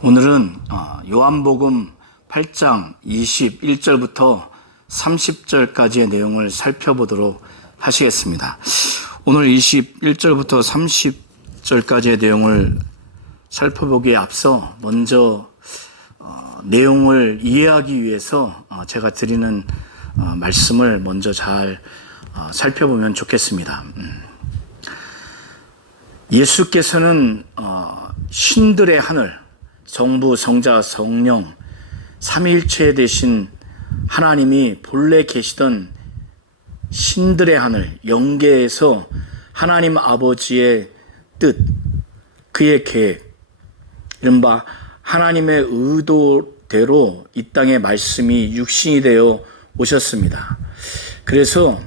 오늘은 요한복음 8장 21절부터 30절까지의 내용을 살펴보도록 하시겠습니다. 오늘 21절부터 30절까지의 내용을 살펴보기에 앞서 먼저 내용을 이해하기 위해서 제가 드리는 말씀을 먼저 잘 살펴보면 좋겠습니다. 예수께서는 신들의 하늘, 성부, 성자, 성령, 삼위일체 되신 하나님이 본래 계시던 신들의 하늘, 영계에서 하나님 아버지의 뜻, 그의 계획, 이른바 하나님의 의도대로 이 땅에 말씀이 육신이 되어 오셨습니다. 그래서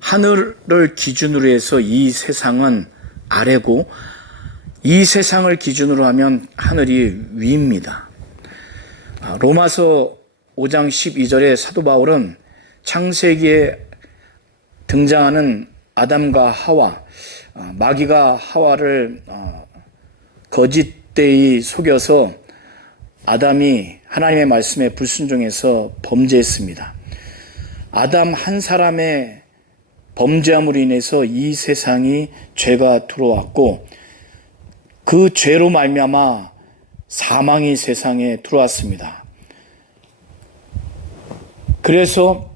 하늘을 기준으로 해서 이 세상은 아래고 이 세상을 기준으로 하면 하늘이 위입니다. 로마서 5장 12절에 사도 바울은 창세기에 등장하는 아담과 하와, 마귀가 하와를 거짓되이 속여서 아담이 하나님의 말씀에 불순종해서 범죄했습니다. 아담 한 사람의 범죄함으로 인해서 이 세상이 죄가 들어왔고 그 죄로 말미암아 사망이 세상에 들어왔습니다. 그래서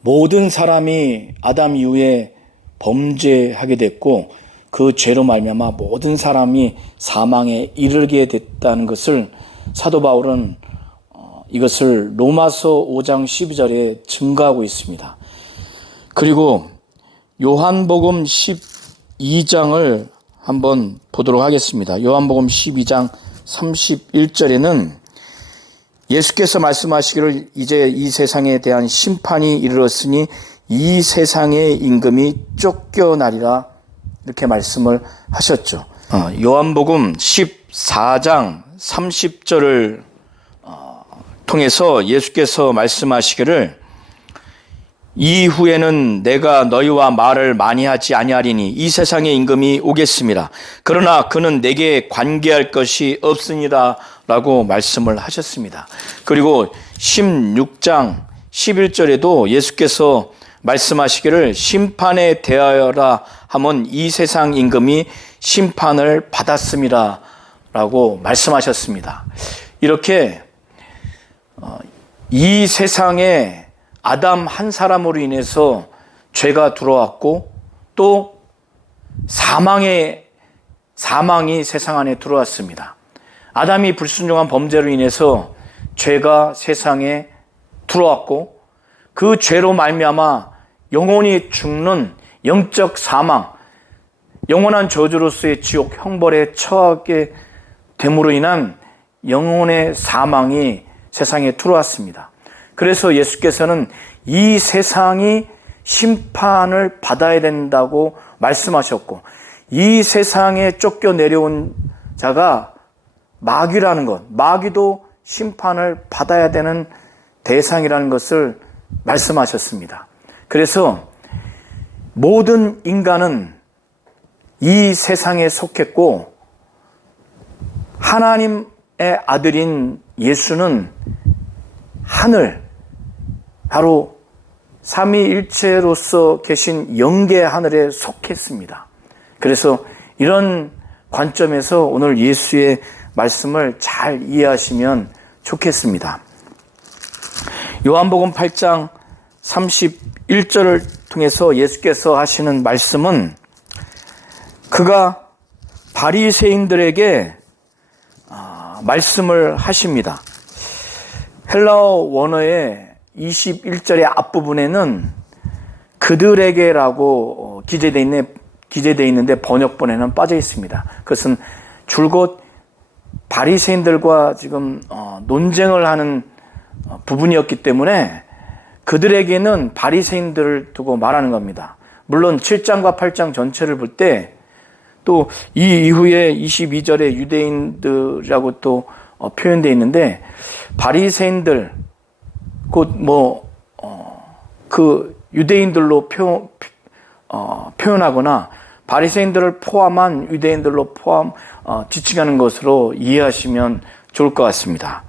모든 사람이 아담 이후에 범죄하게 됐고 그 죄로 말미암아 모든 사람이 사망에 이르게 됐다는 것을 사도 바울은 이것을 로마서 5장 12절에 증거하고 있습니다. 그리고 요한복음 12장을 한번 보도록 하겠습니다. 요한복음 12장 31절에는 예수께서 말씀하시기를 이제 이 세상에 대한 심판이 이르렀으니 이 세상의 임금이 쫓겨나리라 이렇게 말씀을 하셨죠. 요한복음 14장 30절을 통해서 예수께서 말씀하시기를 이후에는 내가 너희와 말을 많이 하지 아니하리니 이 세상의 임금이 오겠습니다. 그러나 그는 내게 관계할 것이 없으니라 라고 말씀을 하셨습니다. 그리고 16장 11절에도 예수께서 말씀하시기를 심판에 대하여라 하면 이 세상 임금이 심판을 받았습니다 라고 말씀하셨습니다. 이렇게 이 세상에 아담 한 사람으로 인해서 죄가 들어왔고 또 사망이 세상 안에 들어왔습니다. 아담이 불순종한 범죄로 인해서 죄가 세상에 들어왔고 그 죄로 말미암아 영원히 죽는 영적 사망, 영원한 저주로서의 지옥 형벌에 처하게 됨으로 인한 영혼의 사망이 세상에 들어왔습니다. 그래서 예수께서는 이 세상이 심판을 받아야 된다고 말씀하셨고 이 세상에 쫓겨 내려온 자가 마귀라는 것, 마귀도 심판을 받아야 되는 대상이라는 것을 말씀하셨습니다. 그래서 모든 인간은 이 세상에 속했고 하나님의 아들인 예수는 하늘, 바로 삼위일체로서 계신 영계 하늘에 속했습니다. 그래서 이런 관점에서 오늘 예수의 말씀을 잘 이해하시면 좋겠습니다. 요한복음 8장 31절을 통해서 예수께서 하시는 말씀은 그가 바리새인들에게 말씀을 하십니다. 헬라어 원어의 21절의 앞부분에는 그들에게라고 기재되어 있는데 번역본에는 빠져 있습니다. 그것은 줄곧 바리새인들과 지금 논쟁을 하는 부분이었기 때문에 그들에게는 바리새인들을 두고 말하는 겁니다. 물론 7장과 8장 전체를 볼 때 또 이 이후에 22절에 유대인들이라고 또 표현되어 있는데 바리새인들 곧 그 유대인들로 표현하거나 바리새인들을 포함한 유대인들로 지칭하는 것으로 이해하시면 좋을 것 같습니다.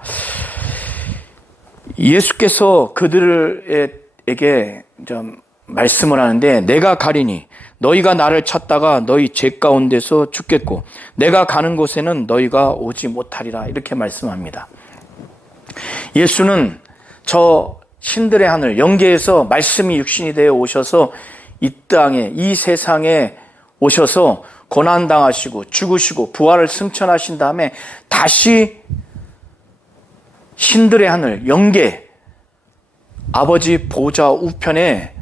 예수께서 그들에게 좀 말씀을 하는데, 내가 가리니 너희가 나를 찾다가 너희 죄 가운데서 죽겠고 내가 가는 곳에는 너희가 오지 못하리라, 이렇게 말씀합니다. 예수는 저 신들의 하늘 영계에서 말씀이 육신이 되어 오셔서 이 땅에, 이 세상에 오셔서 고난당하시고 죽으시고 부활을 승천하신 다음에 다시 신들의 하늘 영계 아버지 보좌 우편에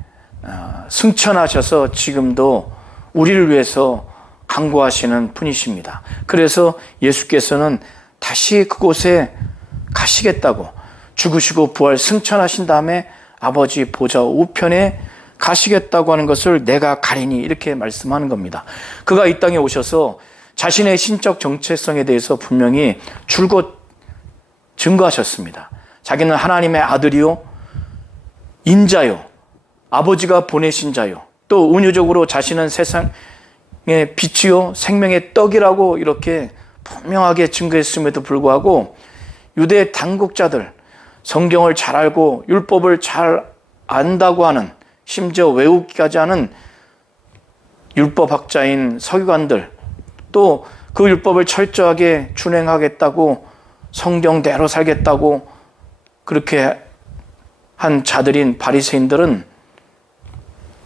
승천하셔서 지금도 우리를 위해서 간구하시는 분이십니다. 그래서 예수께서는 다시 그곳에 가시겠다고, 죽으시고 부활 승천하신 다음에 아버지 보좌 우편에 가시겠다고 하는 것을 내가 가리니, 이렇게 말씀하는 겁니다. 그가 이 땅에 오셔서 자신의 신적 정체성에 대해서 분명히 줄곧 증거하셨습니다. 자기는 하나님의 아들이요, 인자요, 아버지가 보내신 자요, 또 은유적으로 자신은 세상의 빛이요 생명의 떡이라고 이렇게 분명하게 증거했음에도 불구하고 유대 당국자들, 성경을 잘 알고 율법을 잘 안다고 하는, 심지어 외우기까지 하는 율법학자인 서기관들, 또 그 율법을 철저하게 준행하겠다고, 성경대로 살겠다고 그렇게 한 자들인 바리새인들은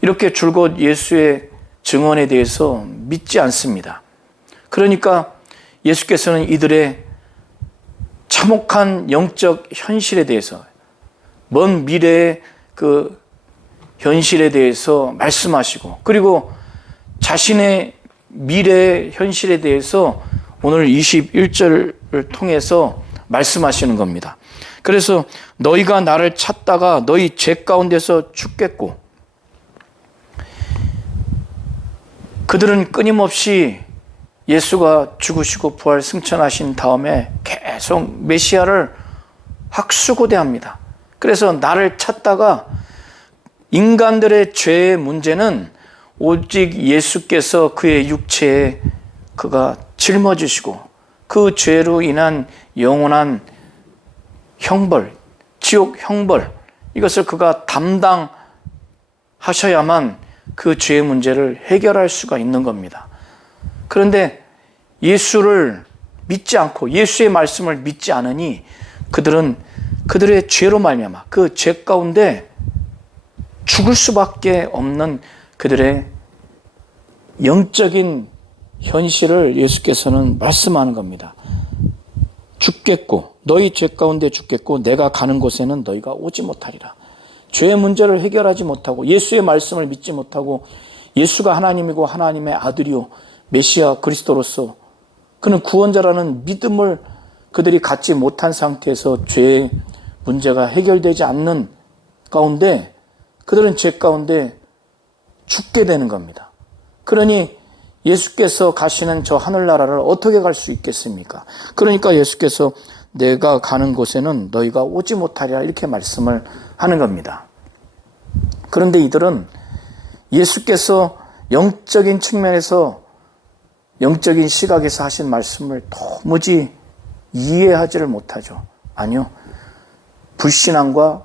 이렇게 줄곧 예수의 증언에 대해서 믿지 않습니다. 그러니까 예수께서는 이들의 참혹한 영적 현실에 대해서, 먼 미래의 그 현실에 대해서 말씀하시고, 그리고 자신의 미래의 현실에 대해서 오늘 21절을 통해서 말씀하시는 겁니다. 그래서 너희가 나를 찾다가 너희 죄 가운데서 죽겠고, 그들은 끊임없이 예수가 죽으시고 부활 승천하신 다음에 계속 메시아를 학수고대합니다. 그래서 나를 찾다가, 인간들의 죄의 문제는 오직 예수께서 그의 육체에 그가 짊어지시고 그 죄로 인한 영원한 형벌, 지옥 형벌, 이것을 그가 담당하셔야만 그 죄의 문제를 해결할 수가 있는 겁니다. 그런데 예수를 믿지 않고 예수의 말씀을 믿지 않으니 그들은 그들의 죄로 말미암아 그 죄 가운데 죽을 수밖에 없는 그들의 영적인 현실을 예수께서는 말씀하는 겁니다. 죽겠고, 너희 죄 가운데 죽겠고 내가 가는 곳에는 너희가 오지 못하리라. 죄의 문제를 해결하지 못하고 예수의 말씀을 믿지 못하고 예수가 하나님이고 하나님의 아들이요 메시아 그리스도로서 그는 구원자라는 믿음을 그들이 갖지 못한 상태에서 죄의 문제가 해결되지 않는 가운데 그들은 죄 가운데 죽게 되는 겁니다. 그러니 예수께서 가시는 저 하늘나라를 어떻게 갈 수 있겠습니까? 그러니까 예수께서 내가 가는 곳에는 너희가 오지 못하리라, 이렇게 말씀을 하는 겁니다. 그런데 이들은 예수께서 영적인 측면에서, 영적인 시각에서 하신 말씀을 도무지 이해하지를 못하죠. 아니요, 불신앙과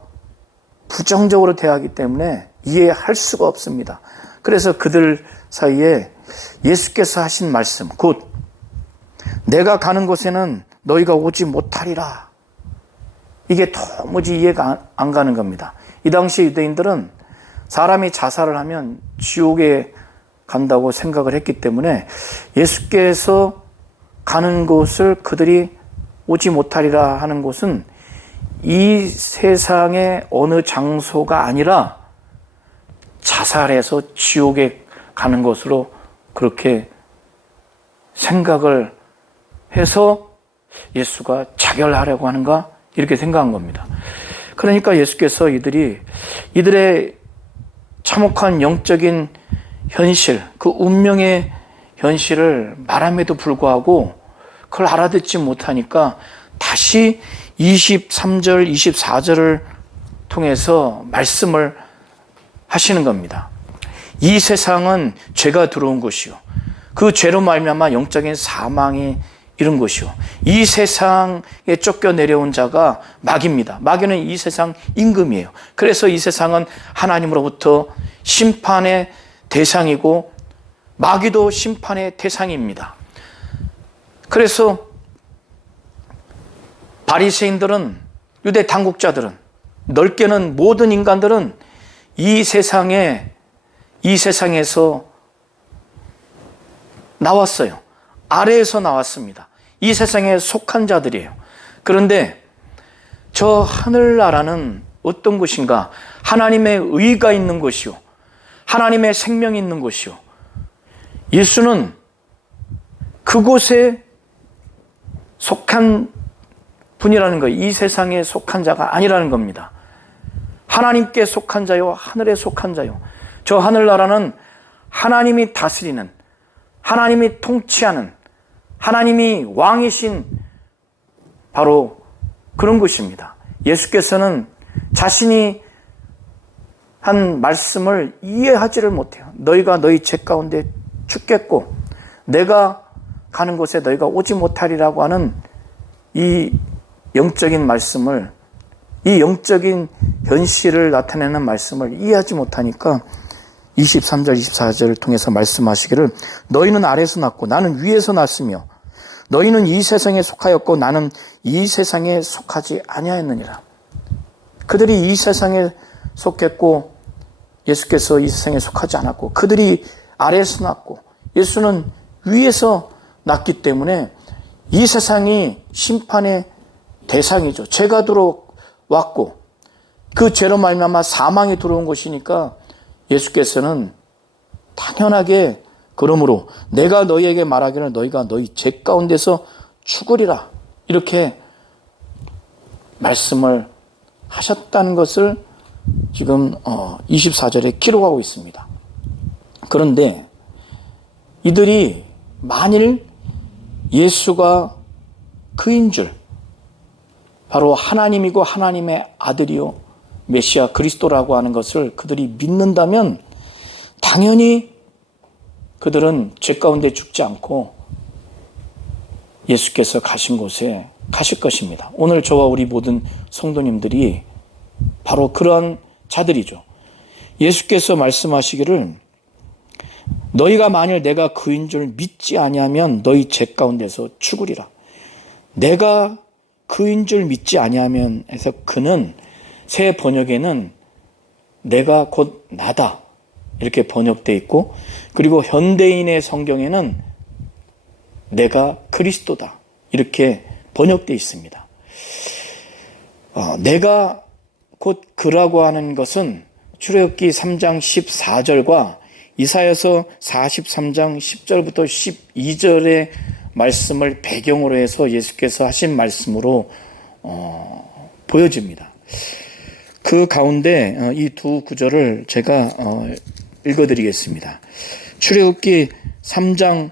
부정적으로 대하기 때문에 이해할 수가 없습니다. 그래서 그들 사이에 예수께서 하신 말씀, 곧 내가 가는 곳에는 너희가 오지 못하리라, 이게 도무지 이해가 안 가는 겁니다. 이 당시 유대인들은 사람이 자살을 하면 지옥에 간다고 생각을 했기 때문에 예수께서 가는 곳을 그들이 오지 못하리라 하는 곳은 이 세상의 어느 장소가 아니라 자살해서 지옥에 가는 것으로 그렇게 생각을 해서 예수가 자결하려고 하는가, 이렇게 생각한 겁니다. 그러니까 예수께서 이들의 참혹한 영적인 현실, 그 운명의 현실을 말함에도 불구하고 그걸 알아듣지 못하니까 다시 23절, 24절을 통해서 말씀을 하시는 겁니다. 이 세상은 죄가 들어온 것이요, 그 죄로 말미암아 영적인 사망이 이런 것이요. 이 세상에 쫓겨 내려온 자가 마귀입니다. 마귀는 이 세상 임금이에요. 그래서 이 세상은 하나님으로부터 심판의 대상이고 마귀도 심판의 대상입니다. 그래서 바리새인들은, 유대 당국자들은, 넓게는 모든 인간들은 이 세상에서 나왔어요. 아래에서 나왔습니다. 이 세상에 속한 자들이에요. 그런데 저 하늘나라는 어떤 곳인가? 하나님의 의가 있는 곳이요, 하나님의 생명이 있는 곳이요. 예수는 그곳에 속한 분이라는 거예요. 이 세상에 속한 자가 아니라는 겁니다. 하나님께 속한 자요, 하늘에 속한 자요. 저 하늘나라는 하나님이 다스리는, 하나님이 통치하는, 하나님이 왕이신 바로 그런 곳입니다. 예수께서는 자신이 한 말씀을 이해하지를 못해요. 너희가 너희 죄 가운데 죽겠고 내가 가는 곳에 너희가 오지 못하리라고 하는 이 영적인 말씀을, 이 영적인 현실을 나타내는 말씀을 이해하지 못하니까 23절 24절을 통해서 말씀하시기를 너희는 아래에서 났고 나는 위에서 났으며 너희는 이 세상에 속하였고 나는 이 세상에 속하지 아니하였느니라. 그들이 이 세상에 속했고 예수께서 이 세상에 속하지 않았고 그들이 아래에서 났고 예수는 위에서 났기 때문에 이 세상이 심판의 대상이죠. 죄가 들어왔고 그 죄로 말미암아 사망이 들어온 것이니까 예수께서는 당연하게 그러므로 내가 너희에게 말하기를 너희가 너희 죄 가운데서 죽으리라 이렇게 말씀을 하셨다는 것을 지금 24절에 기록하고 있습니다. 그런데 이들이 만일 예수가 그인 줄, 바로 하나님이고 하나님의 아들이요 메시아 그리스도라고 하는 것을 그들이 믿는다면 당연히 그들은 죄 가운데 죽지 않고 예수께서 가신 곳에 가실 것입니다. 오늘 저와 우리 모든 성도님들이 바로 그러한 자들이죠. 예수께서 말씀하시기를 너희가 만일 내가 그인 줄 믿지 아니하면 너희 죄 가운데서 죽으리라. 내가 그인 줄 믿지 아니하면 해서 그는 새 번역에는 내가 곧 나다 이렇게 번역되어 있고 그리고 현대인의 성경에는 내가 그리스도다 이렇게 번역되어 있습니다. 내가 곧 그라고 하는 것은 출애굽기 3장 14절과 이사야서 43장 10절부터 12절의 말씀을 배경으로 해서 예수께서 하신 말씀으로 보여집니다. 그 가운데 이 두 구절을 제가 읽어드리겠습니다. 출애굽기 3장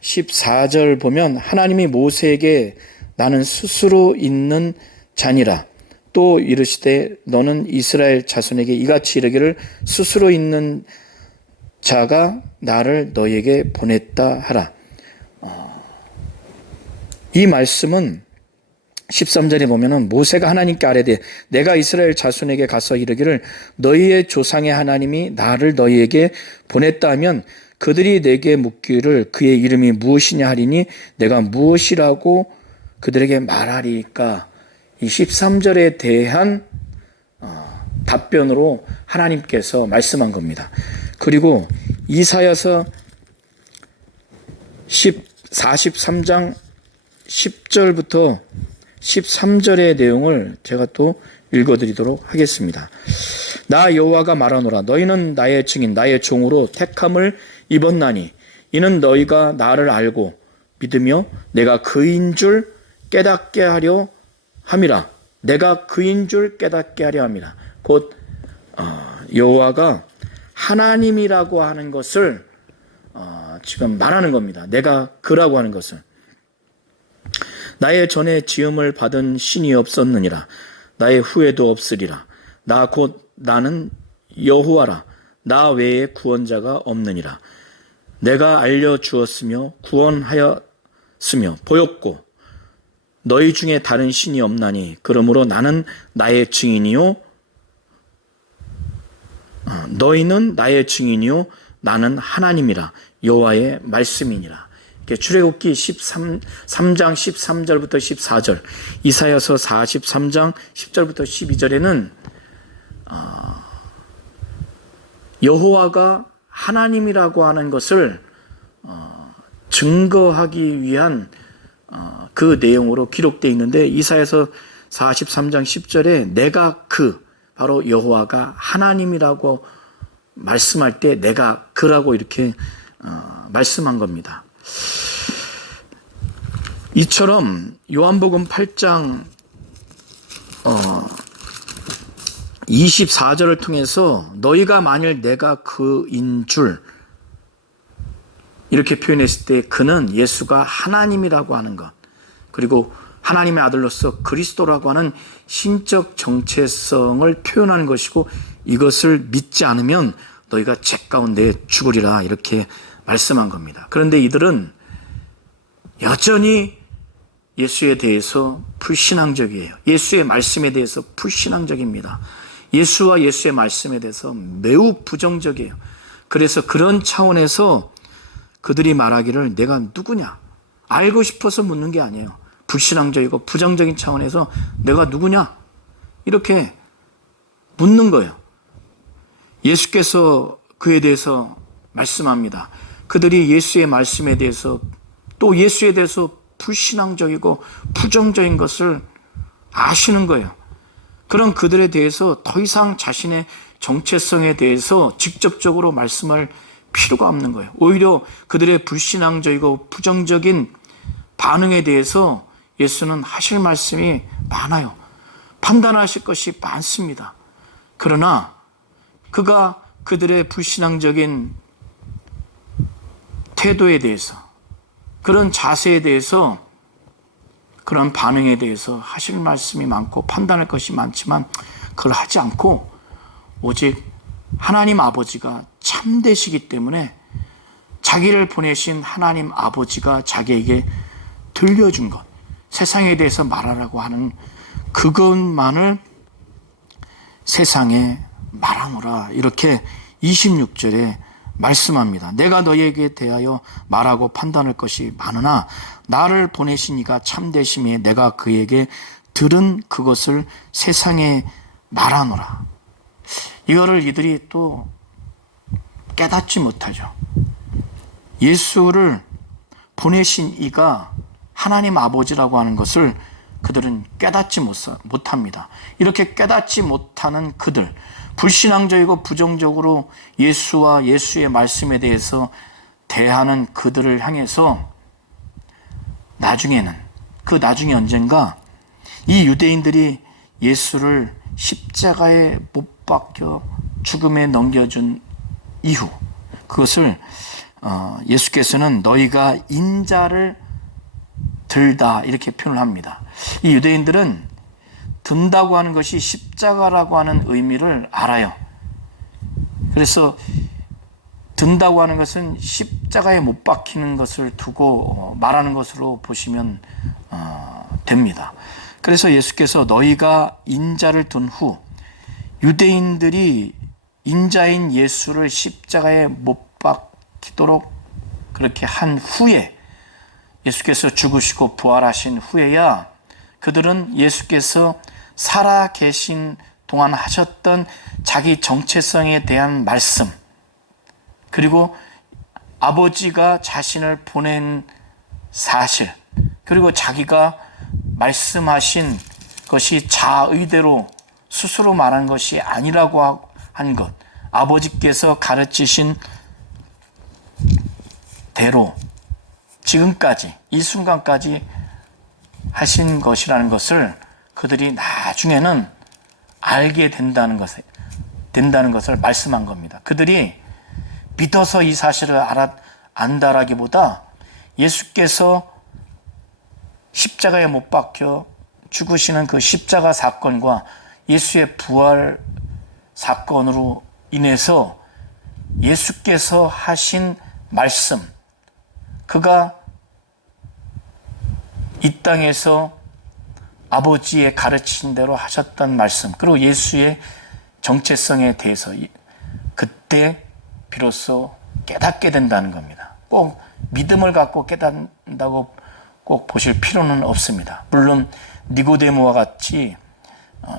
14절 보면 하나님이 모세에게 나는 스스로 있는 자니라. 또 이르시되 너는 이스라엘 자손에게 이같이 이르기를 스스로 있는 자가 나를 너희에게 보냈다 하라. 이 말씀은 13절에 보면은 모세가 하나님께 아뢰되 내가 이스라엘 자손에게 가서 이르기를 너희의 조상의 하나님이 나를 너희에게 보냈다 하면 그들이 내게 묻기를 그의 이름이 무엇이냐 하리니 내가 무엇이라고 그들에게 말하리까. 이 13절에 대한 답변으로 하나님께서 말씀한 겁니다. 그리고 이사야서 43장 10절부터 13절의 내용을 제가 또 읽어드리도록 하겠습니다. 나 여호와가 말하노라 너희는 나의 증인 나의 종으로 택함을 입었나니 이는 너희가 나를 알고 믿으며 내가 그인 줄 깨닫게 하려 함이라. 내가 그인 줄 깨닫게 하려 함이라. 곧 여호와가 하나님이라고 하는 것을 지금 말하는 겁니다. 내가 그라고 하는 것은 나의 전에 지음을 받은 신이 없었느니라. 나의 후에도 없으리라. 나 곧 나는 여호와라. 나 외에 구원자가 없느니라. 내가 알려주었으며 구원하여 보였고 너희 중에 다른 신이 없나니 그러므로 나는 나의 증인이요 너희는 나의 증인이요 나는 하나님이라 여호와의 말씀이니라. 출애굽기 3장 13절부터 14절, 이사야서 43장 10절부터 12절에는 여호와가 하나님이라고 하는 것을 증거하기 위한 그 내용으로 기록되어 있는데, 이사야서 43장 10절에 내가 바로 여호와가 하나님이라고 말씀할 때 내가 그라고 이렇게 말씀한 겁니다. 이처럼 요한복음 8장 24절을 통해서 너희가 만일 내가 그인 줄 이렇게 표현했을 때 그는 예수가 하나님이라고 하는 것, 그리고 하나님의 아들로서 그리스도라고 하는 신적 정체성을 표현하는 것이고, 이것을 믿지 않으면 너희가 죄 가운데 죽으리라 이렇게 말씀한 겁니다. 그런데 이들은 여전히 예수에 대해서 불신앙적이에요. 예수의 말씀에 대해서 불신앙적입니다. 예수와 예수의 말씀에 대해서 매우 부정적이에요. 그래서 그런 차원에서 그들이 말하기를 내가 누구냐? 알고 싶어서 묻는 게 아니에요. 불신앙적이고 부정적인 차원에서 내가 누구냐? 이렇게 묻는 거예요. 예수께서 그에 대해서 말씀합니다. 그들이 예수의 말씀에 대해서 또 예수에 대해서 불신앙적이고 부정적인 것을 아시는 거예요. 그런 그들에 대해서 더 이상 자신의 정체성에 대해서 직접적으로 말씀할 필요가 없는 거예요. 오히려 그들의 불신앙적이고 부정적인 반응에 대해서 예수는 하실 말씀이 많아요. 판단하실 것이 많습니다. 그러나 그가 그들의 불신앙적인 태도에 대해서, 그런 자세에 대해서, 그런 반응에 대해서 하실 말씀이 많고 판단할 것이 많지만 그걸 하지 않고 오직 하나님 아버지가 참되시기 때문에 자기를 보내신 하나님 아버지가 자기에게 들려준 것, 세상에 대해서 말하라고 하는 그것만을 세상에 말하노라 이렇게 26절에 말씀합니다. 내가 너희에게 대하여 말하고 판단할 것이 많으나 나를 보내신 이가 참되심에 내가 그에게 들은 그것을 세상에 말하노라. 이거를 이들이 또 깨닫지 못하죠. 예수를 보내신 이가 하나님 아버지라고 하는 것을 그들은 깨닫지 못합니다. 이렇게 깨닫지 못하는 그들, 불신앙적이고 부정적으로 예수와 예수의 말씀에 대해서 대하는 그들을 향해서 나중에는, 그 나중에 언젠가 이 유대인들이 예수를 십자가에 못 박혀 죽음에 넘겨준 이후, 그것을 예수께서는 너희가 인자를 들다 이렇게 표현을 합니다. 이 유대인들은 든다고 하는 것이 십자가라고 하는 의미를 알아요. 그래서 든다고 하는 것은 십자가에 못 박히는 것을 두고 말하는 것으로 보시면 됩니다. 그래서 예수께서 너희가 인자를 둔 후, 유대인들이 인자인 예수를 십자가에 못 박히도록 그렇게 한 후에, 예수께서 죽으시고 부활하신 후에야 그들은 예수께서 살아 계신 동안 하셨던 자기 정체성에 대한 말씀, 그리고 아버지가 자신을 보낸 사실, 그리고 자기가 말씀하신 것이 자의대로 스스로 말한 것이 아니라고 한 것, 아버지께서 가르치신 대로 지금까지 이 순간까지 하신 것이라는 것을 그들이 나중에는 알게 된다는 것을 말씀한 겁니다. 그들이 믿어서 이 사실을 안다라기보다 예수께서 십자가에 못 박혀 죽으시는 그 십자가 사건과 예수의 부활 사건으로 인해서 예수께서 하신 말씀, 그가 이 땅에서 아버지의 가르치신 대로 하셨던 말씀, 그리고 예수의 정체성에 대해서 그때 비로소 깨닫게 된다는 겁니다. 꼭 믿음을 갖고 깨닫는다고 꼭 보실 필요는 없습니다. 물론 니고데모와 같이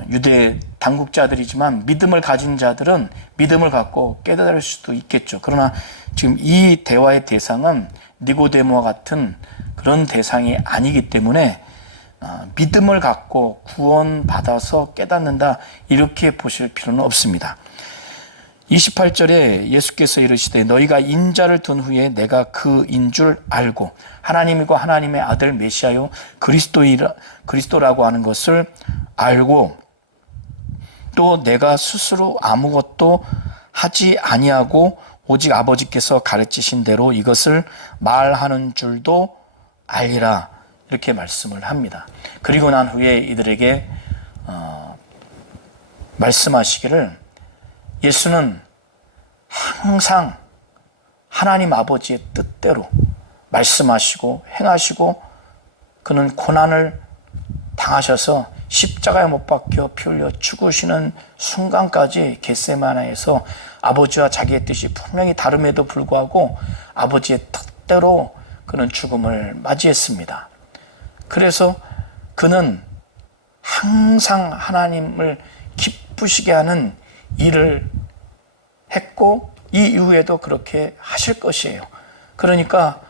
유대 당국자들이지만 믿음을 가진 자들은 믿음을 갖고 깨달을 수도 있겠죠. 그러나 지금 이 대화의 대상은 니고데모와 같은 그런 대상이 아니기 때문에 믿음을 갖고 구원받아서 깨닫는다, 이렇게 보실 필요는 없습니다. 28절에 예수께서 이르시되 너희가 인자를 둔 후에 내가 그인 줄 알고 하나님이고 하나님의 아들 메시아요 그리스도라고 하는 것을 알고 또 내가 스스로 아무것도 하지 아니하고 오직 아버지께서 가르치신 대로 이것을 말하는 줄도 알리라, 이렇게 말씀을 합니다. 그리고 난 후에 이들에게 말씀하시기를, 예수는 항상 하나님 아버지의 뜻대로 말씀하시고 행하시고 그는 고난을 당하셔서 십자가에 못 박혀 피 흘려 죽으시는 순간까지 겟세마네에서 아버지와 자기의 뜻이 분명히 다름에도 불구하고 아버지의 뜻대로 그는 죽음을 맞이했습니다. 그래서 그는 항상 하나님을 기쁘시게 하는 일을 했고 이 이후에도 그렇게 하실 것이에요. 그러니까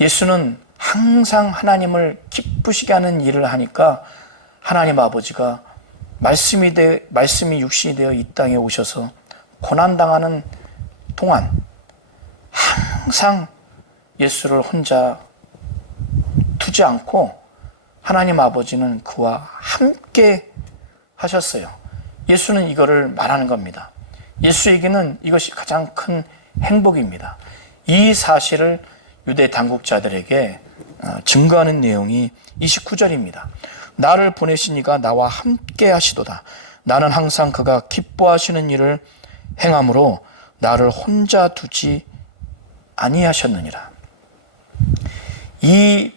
예수는 항상 하나님을 기쁘시게 하는 일을 하니까 하나님 아버지가 말씀이 육신이 되어 이 땅에 오셔서 고난당하는 동안 항상 예수를 혼자 두지 않고 하나님 아버지는 그와 함께 하셨어요. 예수는 이거를 말하는 겁니다. 예수에게는 이것이 가장 큰 행복입니다. 이 사실을 유대 당국자들에게 증거하는 내용이 29절입니다. 나를 보내신 이가 나와 함께 하시도다. 나는 항상 그가 기뻐하시는 일을 행함으로 나를 혼자 두지 아니하셨느니라. 이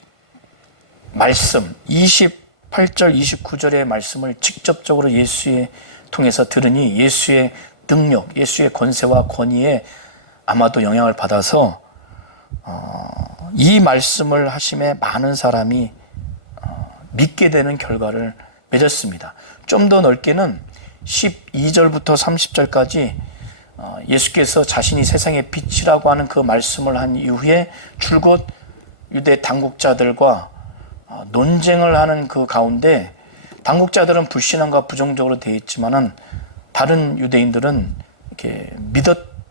말씀 28절 29절의 말씀을 직접적으로 예수에 통해서 들으니 예수의 능력, 예수의 권세와 권위에 아마도 영향을 받아서 이 말씀을 하심에 많은 사람이 믿게 되는 결과를 맺었습니다. 좀 더 넓게는 12절부터 30절까지 예수께서 자신이 세상의 빛이라고 하는 그 말씀을 한 이후에 줄곧 유대 당국자들과 논쟁을 하는 그 가운데 당국자들은 불신앙과 부정적으로 되어 있지만은 다른 유대인들은 이렇게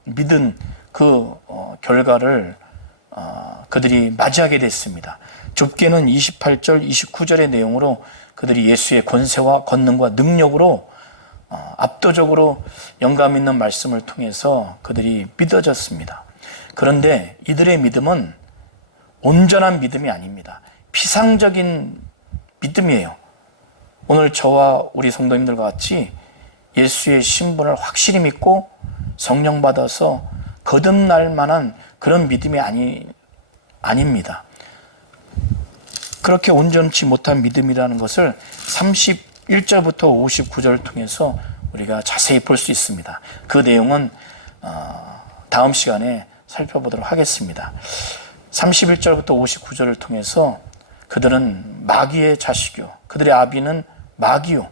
믿은 그 결과를 그들이 맞이하게 됐습니다. 좁게는 28절, 29절의 내용으로 그들이 예수의 권세와 권능과 능력으로 압도적으로 영감 있는 말씀을 통해서 그들이 믿어졌습니다. 그런데 이들의 믿음은 온전한 믿음이 아닙니다. 피상적인 믿음이에요. 오늘 저와 우리 성도님들과 같이 예수의 신분을 확실히 믿고 성령 받아서 거듭날 만한 그런 믿음이 아닙니다. 그렇게 온전치 못한 믿음이라는 것을 31절부터 59절을 통해서 우리가 자세히 볼 수 있습니다. 그 내용은 다음 시간에 살펴보도록 하겠습니다. 31절부터 59절을 통해서 그들은 마귀의 자식이요, 그들의 아비는 마귀요,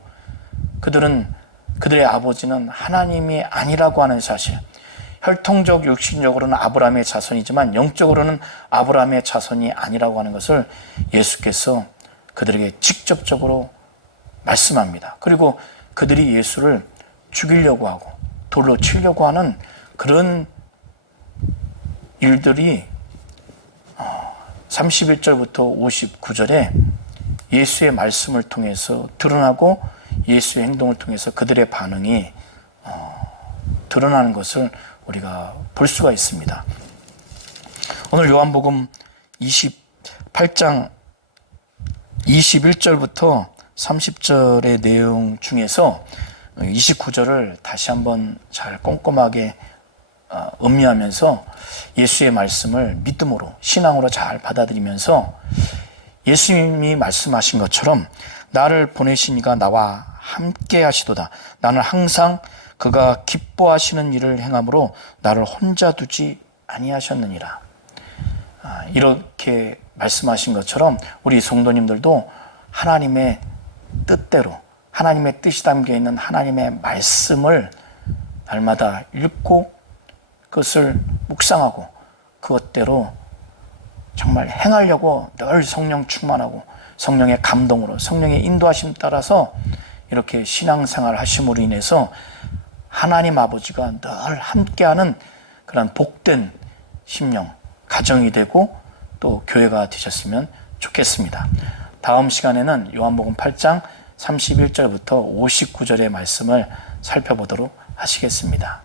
그들의 아버지는 하나님이 아니라고 하는 사실, 혈통적 육신적으로는 아브라함의 자손이지만 영적으로는 아브라함의 자손이 아니라고 하는 것을 예수께서 그들에게 직접적으로 말씀합니다. 그리고 그들이 예수를 죽이려고 하고 돌로 치려고 하는 그런 일들이 31절부터 59절에 예수의 말씀을 통해서 드러나고 예수의 행동을 통해서 그들의 반응이 드러나는 것을 우리가 볼 수가 있습니다. 오늘 요한복음 28장 21절부터 30절의 내용 중에서 29절을 다시 한번 잘 꼼꼼하게 음미하면서 예수의 말씀을 믿음으로, 신앙으로 잘 받아들이면서 예수님이 말씀하신 것처럼 나를 보내신 이가 나와 함께 하시도다. 나는 항상 그가 기뻐하시는 일을 행함으로 나를 혼자 두지 아니하셨느니라. 이렇게 말씀하신 것처럼 우리 성도님들도 하나님의 뜻대로, 하나님의 뜻이 담겨 있는 하나님의 말씀을 날마다 읽고 그것을 묵상하고 그것대로 정말 행하려고 늘 성령 충만하고 성령의 감동으로 성령의 인도하심 따라서 이렇게 신앙생활 하심으로 인해서 하나님 아버지가 늘 함께하는 그런 복된 심령, 가정이 되고 또 교회가 되셨으면 좋겠습니다. 다음 시간에는 요한복음 8장 31절부터 59절의 말씀을 살펴보도록 하시겠습니다.